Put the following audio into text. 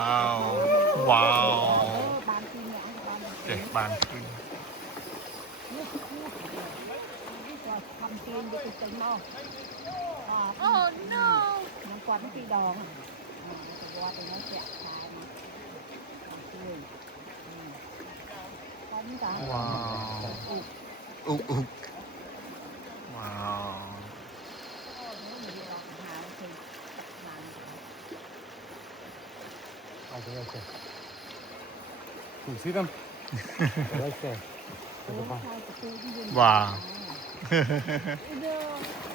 wow wow บานทีเนี่ยบาน เจ๊บานขึ้น ทำทีนไปติดเต็มหม้อ Oh no ยังกวนตีดองตัวไปน้อยแกะทานช่วยพร้อมกัน ว้าวอุกอุกว้าว Okay. You see them? Right there. ใช่ประตูที่ยืน ว้าว เด้อ